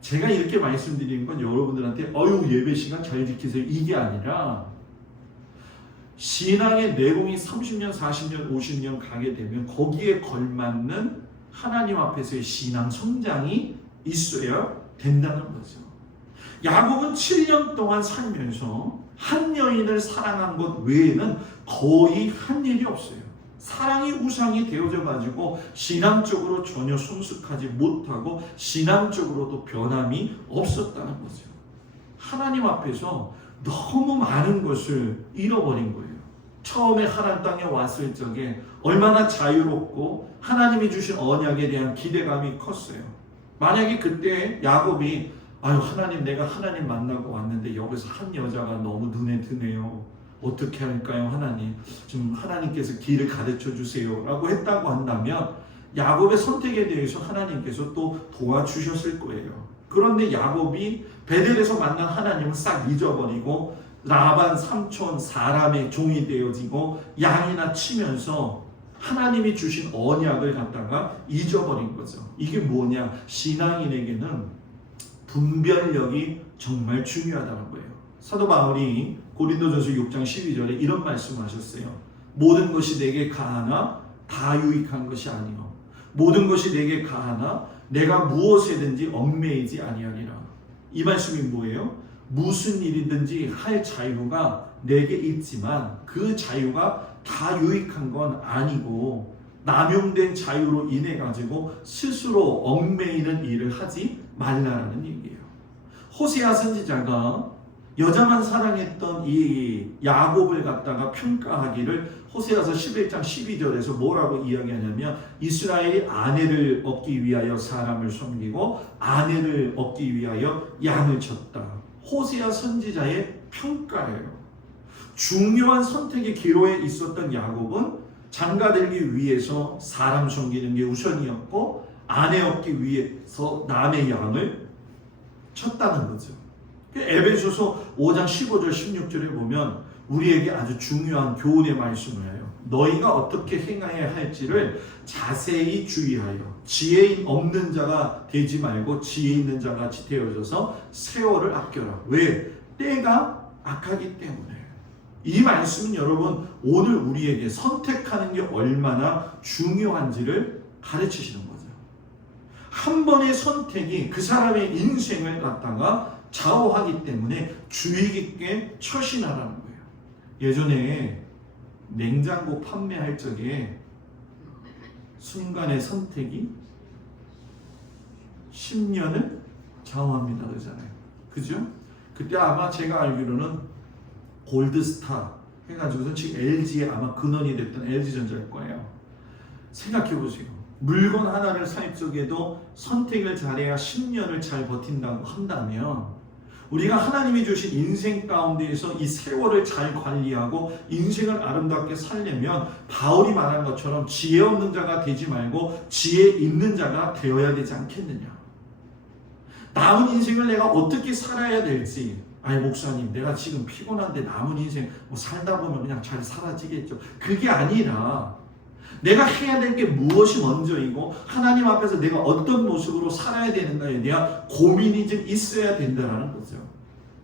제가 이렇게 말씀드리는 건 여러분들한테 예배 시간 잘 지키세요 이게 아니라 신앙의 내공이 30년, 40년, 50년 가게 되면 거기에 걸맞는 하나님 앞에서의 신앙 성장이 있어야 된다는 거죠. 야곱은 7년 동안 살면서 한 여인을 사랑한 것 외에는 거의 한 일이 없어요. 사랑이 우상이 되어져 가지고 신앙적으로 전혀 성숙하지 못하고 신앙적으로도 변함이 없었다는 거죠. 하나님 앞에서 너무 많은 것을 잃어버린 거예요. 처음에 하나님 땅에 왔을 적에 얼마나 자유롭고 하나님이 주신 언약에 대한 기대감이 컸어요. 만약에 그때 야곱이 하나님 내가 하나님 만나고 왔는데 여기서 한 여자가 너무 눈에 드네요. 어떻게 할까요 하나님? 좀 하나님께서 길을 가르쳐 주세요 라고 했다고 한다면 야곱의 선택에 대해서 하나님께서 또 도와주셨을 거예요. 그런데 야곱이 베델에서 만난 하나님을 싹 잊어버리고 라반 삼촌 사람의 종이 되어지고 양이나 치면서 하나님이 주신 언약을 갖다가 잊어버린 거죠. 이게 뭐냐? 신앙인에게는 분별력이 정말 중요하다는 거예요. 사도 바울이 고린도전서 6장 12절에 이런 말씀하셨어요. 모든 것이 내게 가하나 다 유익한 것이 아니요 모든 것이 내게 가하나 내가 무엇에든지 얽매이지 아니하리라. 이 말씀이 뭐예요? 무슨 일이든지 할 자유가 내게 있지만 그 자유가 다 유익한 건 아니고 남용된 자유로 인해 가지고 스스로 얽매이는 일을 하지 말라라는 얘기예요. 호세아 선지자가 여자만 사랑했던 이 야곱을 갖다가 평가하기를 호세아서 11장 12절에서 뭐라고 이야기하냐면 이스라엘이 아내를 얻기 위하여 사람을 섬기고 아내를 얻기 위하여 양을 쳤다. 호세아 선지자의 평가예요. 중요한 선택의 기로에 있었던 야곱은 장가들기 위해서 사람 섬기는 게 우선이었고 아내 얻기 위해서 남의 양을 쳤다는 거죠. 에베소서 5장 15절 16절에 보면 우리에게 아주 중요한 교훈의 말씀을 해요. 너희가 어떻게 행해야 할지를 자세히 주의하여 지혜 없는 자가 되지 말고 지혜 있는 자같이 되어져서 세월을 아껴라. 왜? 때가 악하기 때문에. 이 말씀은 여러분 오늘 우리에게 선택하는 게 얼마나 중요한지를 가르치시는 거죠. 한 번의 선택이 그 사람의 인생을 갖다가 좌우하기 때문에 주의 깊게 처신하라는 거예요. 예전에 냉장고 판매할 적에 순간의 선택이 10년을 좌우합니다 그러잖아요. 그죠? 그때 아마 제가 알기로는 골드스타 해가지고서 지금 LG에 아마 근원이 됐던 LG전자일 거예요. 생각해보세요. 물건 하나를 살 적에도 선택을 잘해야 10년을 잘 버틴다고 한다면 우리가 하나님이 주신 인생 가운데에서 이 세월을 잘 관리하고 인생을 아름답게 살려면 바울이 말한 것처럼 지혜 없는 자가 되지 말고 지혜 있는 자가 되어야 되지 않겠느냐. 남은 인생을 내가 어떻게 살아야 될지, 아니 목사님 내가 지금 피곤한데 남은 인생 뭐 살다 보면 그냥 잘 사라지겠죠. 그게 아니라 내가 해야 될 게 무엇이 먼저이고 하나님 앞에서 내가 어떤 모습으로 살아야 되는가에 대한 고민이 좀 있어야 된다는 거죠.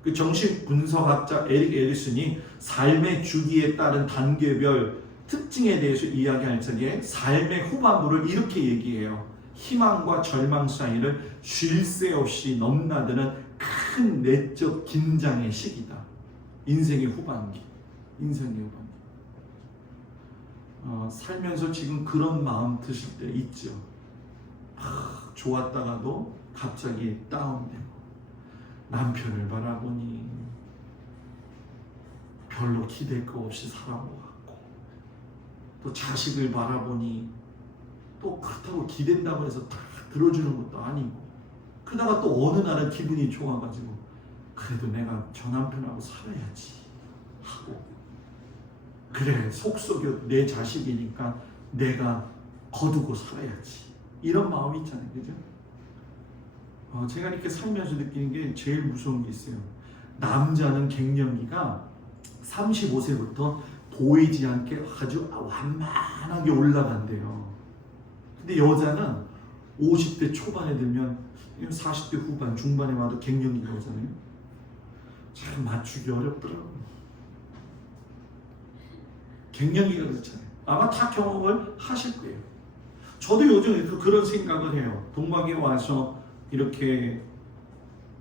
그 정신분석학자 에릭 에리슨이 삶의 주기에 따른 단계별 특징에 대해서 이야기할 적에 삶의 후반부를 이렇게 얘기해요. 희망과 절망 사이를 쉴 새 없이 넘나드는 큰 내적 긴장의 시기다. 인생의 후반기. 살면서 지금 그런 마음 드실 때 있죠. 좋았다가도 갑자기 다운되고 남편을 바라보니 별로 기댈 거 없이 살아온 것 같고 또 자식을 바라보니 또 그렇다고 기댄다고 해서 다 들어주는 것도 아니고 그러다가 또 어느 날은 기분이 좋아가지고 그래도 내가 저 남편하고 살아야지 하고 그래 속속여 내 자식이니까 내가 거두고 살아야지 이런 마음이 있잖아요. 그죠? 제가 이렇게 살면서 느끼는 게 제일 무서운 게 있어요. 남자는 갱년기가 35세부터 보이지 않게 아주 완만하게 올라간대요. 근데 여자는 50대 초반에 들면 40대 후반 중반에 와도 갱년기가 오잖아요. 참 맞추기 어렵더라고요. 갱년기가 그렇잖아요. 아마 다 경험을 하실 거예요. 저도 요즘 그런 생각을 해요. 동방에 와서 이렇게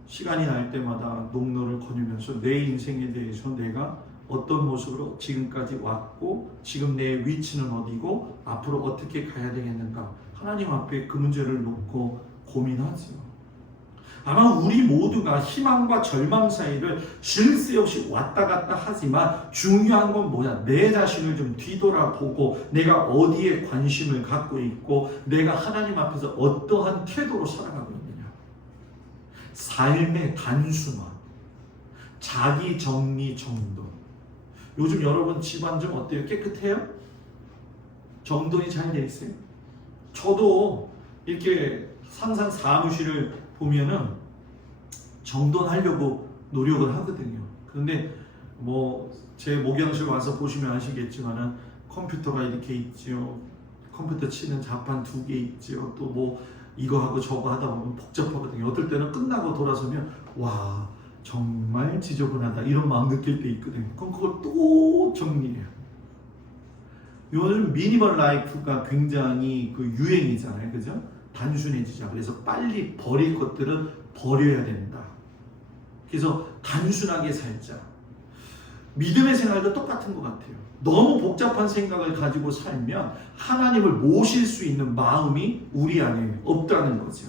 시간이 날 때마다 농로를 거니면서 내 인생에 대해서 내가 어떤 모습으로 지금까지 왔고 지금 내 위치는 어디고 앞으로 어떻게 가야 되겠는가 하나님 앞에 그 문제를 놓고 고민하죠. 아마 우리 모두가 희망과 절망 사이를 쉴 새 없이 왔다 갔다 하지만 중요한 건 뭐냐? 내 자신을 좀 뒤돌아보고 내가 어디에 관심을 갖고 있고 내가 하나님 앞에서 어떠한 태도로 살아가고 있느냐. 삶의 단순화, 자기 정리 정돈. 요즘 여러분 집안 좀 어때요? 깨끗해요? 정돈이 잘 돼 있어요? 저도 이렇게 항상 사무실을 보면은 정돈하려고 노력을 하거든요. 그런데 뭐 제 목양실 와서 보시면 아시겠지만은 컴퓨터가 이렇게 있죠. 컴퓨터 치는 자판 2개 있죠. 또 뭐 이거 하고 저거 하다 보면 복잡하거든요. 어떨 때는 끝나고 돌아서면 와 정말 지저분하다 이런 마음 느낄 때 있거든요. 그럼 그걸 또 정리해요. 요즘 미니멀 라이프가 굉장히 그 유행이잖아요. 그죠? 단순해지자. 그래서 빨리 버릴 것들은 버려야 된다. 그래서 단순하게 살자. 믿음의 생활도 똑같은 것 같아요. 너무 복잡한 생각을 가지고 살면 하나님을 모실 수 있는 마음이 우리 안에 없다는 거죠.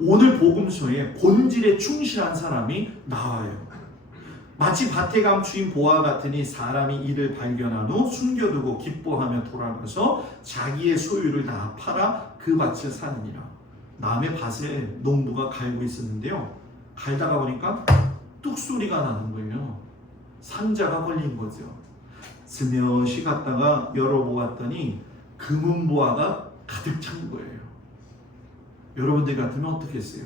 오늘 복음서에 본질에 충실한 사람이 나와요. 마치 밭에 감추인 보화 같으니 사람이 이를 발견한 후 숨겨두고 기뻐하며 돌아가서 자기의 소유를 다 팔아 그 밭을 사느니라. 남의 밭에 농부가 갈고 있었는데요. 갈다가 보니까 뚝 소리가 나는 거예요. 상자가 걸린 거죠. 스며시 갔다가 열어보았더니 금은보화가 가득 찬 거예요. 여러분들 같으면 어떻게 했어요?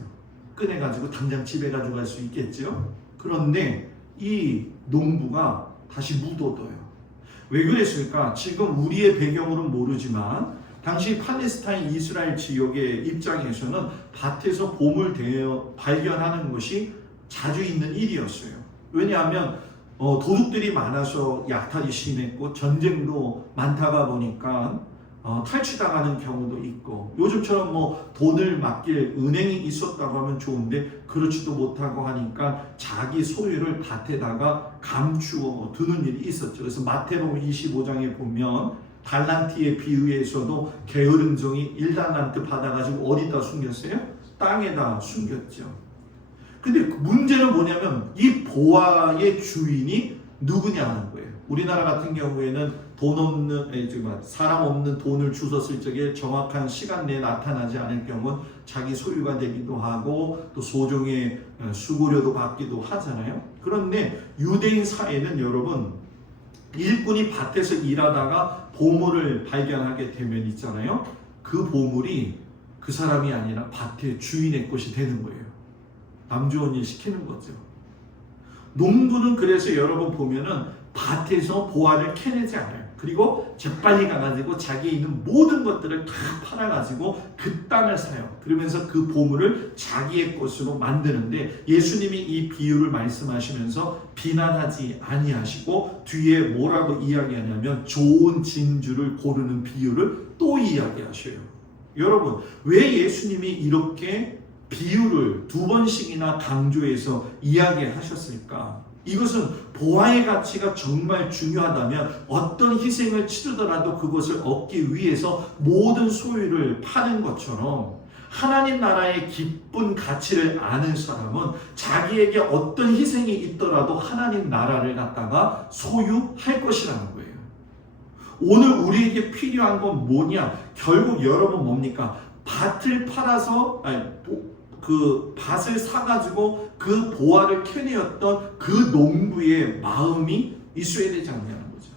꺼내가지고 당장 집에 가져갈 수 있겠죠? 그런데 이 농부가 다시 묻어둬요. 왜 그랬을까? 지금 우리의 배경으로는 모르지만 당시 팔레스타인 이스라엘 지역의 입장에서는 밭에서 보물 발견하는 것이 자주 있는 일이었어요. 왜냐하면 도둑들이 많아서 약탈이 심했고 전쟁도 많다가 보니까 탈취당하는 경우도 있고, 요즘처럼 뭐 돈을 맡길 은행이 있었다고 하면 좋은데 그렇지도 못하고 하니까 자기 소유를 밭에다가 감추어 두는 일이 있었죠. 그래서 마태복음 25장에 보면 달란트의 비유에서도 게으름종이 1달란트 받아가지고 어디다 숨겼어요? 땅에다 숨겼죠. 근데 문제는 뭐냐면 이 보화의 주인이 누구냐는 거예요. 우리나라 같은 경우에는 돈 없는, 사람 없는 돈을 주웠을 적에 정확한 시간 내에 나타나지 않을 경우는 자기 소유가 되기도 하고 또 소정의 수고료도 받기도 하잖아요. 그런데 유대인 사회는 여러분, 일꾼이 밭에서 일하다가 보물을 발견하게 되면 있잖아요. 그 보물이 그 사람이 아니라 밭의 주인의 것이 되는 거예요. 남 좋은 일 시키는 거죠. 농부는 그래서 여러분 보면은 밭에서 보화를 캐내지 않아요. 그리고 재빨리 가가지고 자기에 있는 모든 것들을 다 팔아가지고 그 땅을 사요. 그러면서 그 보물을 자기의 것으로 만드는데, 예수님이 이 비유를 말씀하시면서 비난하지 아니하시고 뒤에 뭐라고 이야기하냐면 좋은 진주를 고르는 비유를 또 이야기하셔요. 여러분, 왜 예수님이 이렇게 비유를 2번씩이나 강조해서 이야기하셨을까? 이것은 보화의 가치가 정말 중요하다면 어떤 희생을 치르더라도 그것을 얻기 위해서 모든 소유를 파는 것처럼, 하나님 나라의 기쁜 가치를 아는 사람은 자기에게 어떤 희생이 있더라도 하나님 나라를 갖다가 소유할 것이라는 거예요. 오늘 우리에게 필요한 건 뭐냐? 결국 여러분 뭡니까? 밭을 팔아서 그 밭을 사가지고 그 보화를 캐내었던 그 농부의 마음이 있어야 되지 않냐는 거죠.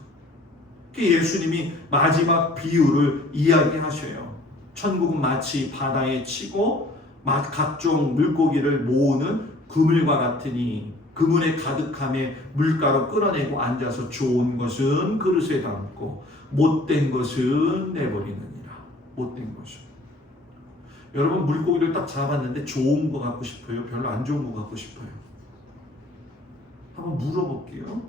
예수님이 마지막 비유를 이야기하셔요. 천국은 마치 바다에 치고 각종 물고기를 모으는 그물과 같으니 그물에 가득함에 물가로 끌어내고 앉아서 좋은 것은 그릇에 담고 못된 것은 내버리느니라. 못된 것은. 여러분, 물고기를 딱 잡았는데 좋은 거 갖고 싶어요? 별로 안 좋은 거 갖고 싶어요? 한번 물어볼게요.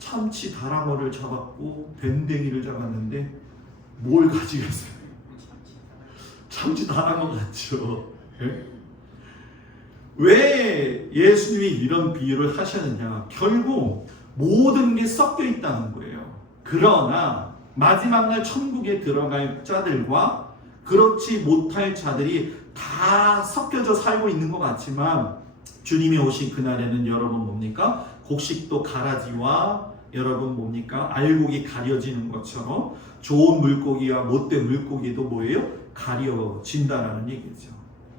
참치 다랑어를 잡았고 밴댕이를 잡았는데 뭘 가지겠어요? 참치 다랑어 같죠. 왜 예수님이 이런 비유를 하셨느냐? 결국 모든 게 섞여 있다는 거예요. 그러나 마지막 날 천국에 들어갈 자들과 그렇지 못할 자들이 다 섞여져 살고 있는 것 같지만, 주님이 오신 그날에는 여러분 뭡니까? 곡식도 가라지와 여러분 뭡니까? 알곡이 가려지는 것처럼 좋은 물고기와 못된 물고기도 뭐예요? 가려진다라는 얘기죠.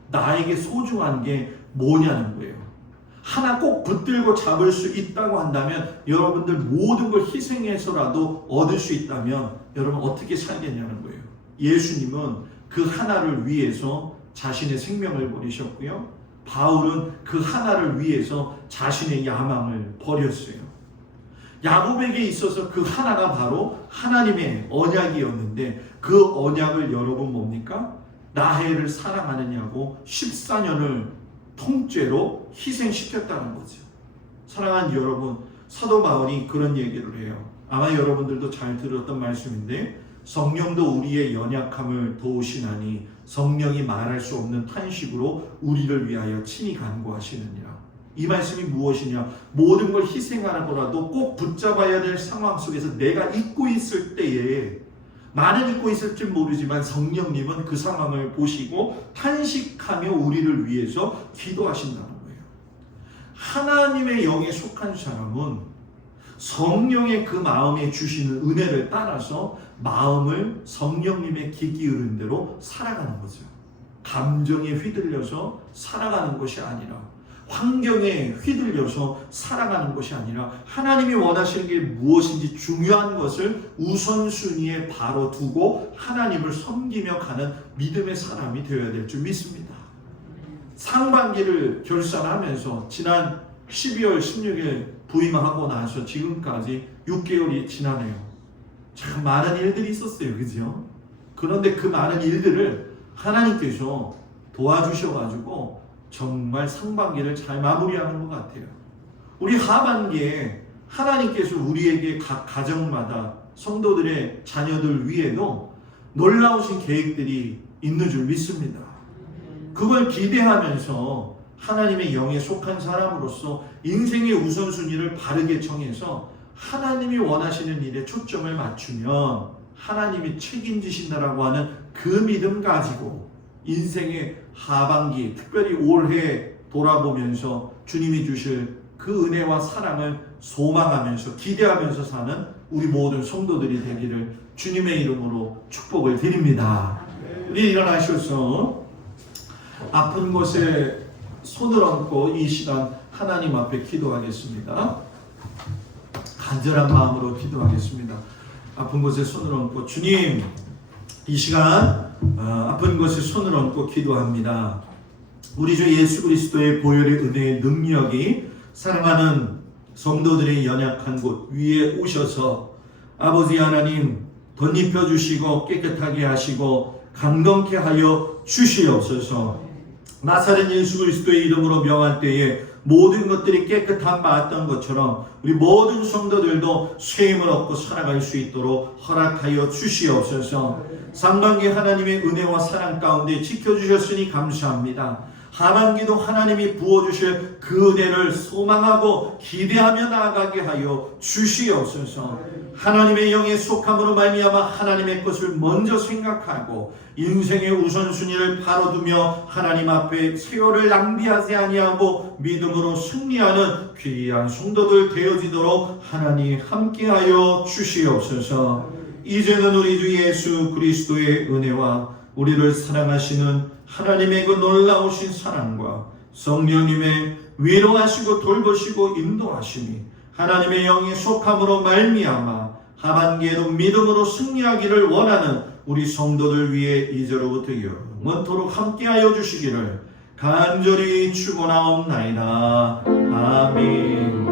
나에게 소중한 게 뭐냐는 거예요. 하나 꼭 붙들고 잡을 수 있다고 한다면, 여러분들 모든 걸 희생해서라도 얻을 수 있다면 여러분 어떻게 살겠냐는 거예요. 예수님은 그 하나를 위해서 자신의 생명을 버리셨고요. 바울은 그 하나를 위해서 자신의 야망을 버렸어요. 야곱에게 있어서 그 하나가 바로 하나님의 언약이었는데, 그 언약을 여러분 뭡니까? 나해를 사랑하느냐고 14년을 통째로 희생시켰다는 거죠. 사랑하는 여러분, 사도 바울이 그런 얘기를 해요. 아마 여러분들도 잘 들었던 말씀인데, 성령도 우리의 연약함을 도우시나니 성령이 말할 수 없는 탄식으로 우리를 위하여 친히 간구하시느니라. 이 말씀이 무엇이냐? 모든 걸 희생하라고라도 꼭 붙잡아야 될 상황 속에서 내가 잊고 있을 때에, 나는 잊고 있을지 모르지만 성령님은 그 상황을 보시고 탄식하며 우리를 위해서 기도하신다는 거예요. 하나님의 영에 속한 사람은 성령의 그 마음에 주시는 은혜를 따라서 마음을 성령님의 귀 기울인 대로 살아가는 거죠. 감정에 휘둘려서 살아가는 것이 아니라, 환경에 휘둘려서 살아가는 것이 아니라 하나님이 원하시는 게 무엇인지 중요한 것을 우선순위에 바로 두고 하나님을 섬기며 가는 믿음의 사람이 되어야 될 줄 믿습니다. 상반기를 결산하면서 지난 12월 16일 부임하고 나서 지금까지 6개월이 지나네요. 참 많은 일들이 있었어요. 그죠? 그런데 그 많은 일들을 하나님께서 도와주셔가지고 정말 상반기를 잘 마무리하는 것 같아요. 우리 하반기에 하나님께서 우리에게 각 가정마다 성도들의 자녀들 위에도 놀라우신 계획들이 있는 줄 믿습니다. 그걸 기대하면서 하나님의 영에 속한 사람으로서 인생의 우선순위를 바르게 정해서 하나님이 원하시는 일에 초점을 맞추면 하나님이 책임지신다라고 하는 그 믿음 가지고 인생의 하반기, 특별히 올해 돌아보면서 주님이 주실 그 은혜와 사랑을 소망하면서 기대하면서 사는 우리 모든 성도들이 되기를 주님의 이름으로 축복을 드립니다. 우리 일어나셔서 아픈 곳에 손을 얹고 이 시간 하나님 앞에 기도하겠습니다. 간절한 마음으로 기도하겠습니다. 아픈 곳에 손을 얹고, 주님, 이 시간 아픈 곳에 손을 얹고 기도합니다. 우리 주 예수 그리스도의 보혈의 은혜의 능력이 사랑하는 성도들의 연약한 곳 위에 오셔서 아버지 하나님 덧입혀 주시고 깨끗하게 하시고 강건케 하여 주시옵소서. 나사렛 예수 그리스도의 이름으로 명할 때에 모든 것들이 깨끗한 바였던 것처럼 우리 모든 성도들도 쇠임을 얻고 살아갈 수 있도록 허락하여 주시옵소서. 상반기 하나님의 은혜와 사랑 가운데 지켜주셨으니 감사합니다. 하반기도 하나님이 부어주실 그 은혜를 소망하고 기대하며 나아가게 하여 주시옵소서. 하나님의 영에 속함으로 말미암아 하나님의 것을 먼저 생각하고 인생의 우선순위를 바로 두며 하나님 앞에 세월을 낭비하지 아니하고 믿음으로 승리하는 귀한 성도들 되어지도록 하나님 함께하여 주시옵소서. 이제는 우리 주 예수 그리스도의 은혜와 우리를 사랑하시는 하나님의 그 놀라우신 사랑과 성령님의 위로하시고 돌보시고 인도하심이 하나님의 영에 속함으로 말미암아 하반기에도 믿음으로 승리하기를 원하는 우리 성도들 위해 이제로부터 영원토록 함께하여 주시기를 간절히 축원하옵나이다. 아멘.